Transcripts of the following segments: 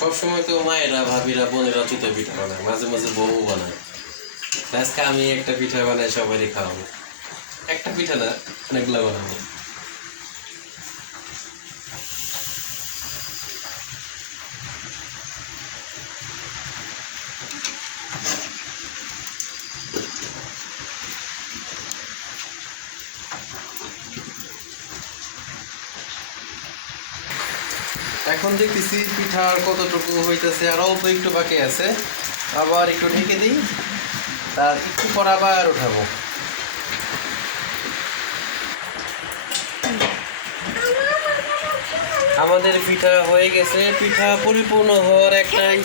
সবসময় তো মায়েরা, ভাবিরা, বোনেরা চিতই পিঠা বানায়, মাঝে মাঝে বউ বানায়। আজকে আমি একটা পিঠা বানাই সবারই খাওয়াবো। একটা পিঠা না, অনেকগুলো বানাবো। এখন দেখতেছি আর কতটুকু হইতেছে, আর অল্প একটু বাকি আছে। আবার একটু ঢেকে দিই তার একটু পর আবার উঠাবো। আমাদের পিঠা হয়ে গেছে। পিঠা পরিপূর্ণ হওয়ার একটাই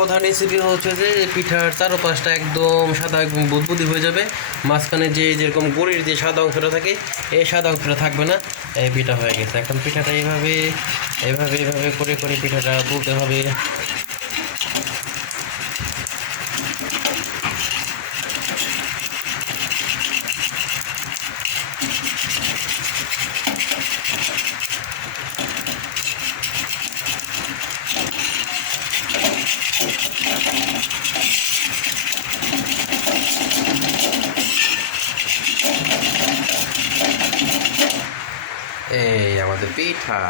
প্রধান রেসিপি হচ্ছে যে পিঠার চারোপাশটা একদম সাদা একদম বুদবুদি হয়ে যাবে। মাঝখানে যে যেরকম গুড়ির যে সাদা অংশটা থাকে, এই সাদা অংশটা থাকবে না। এই পিঠা হয়ে গেছে। এখন পিঠাটা এইভাবে এভাবে এভাবে করে করে পিঠাটা তুলতে হবে। এই আমাদের পিঠা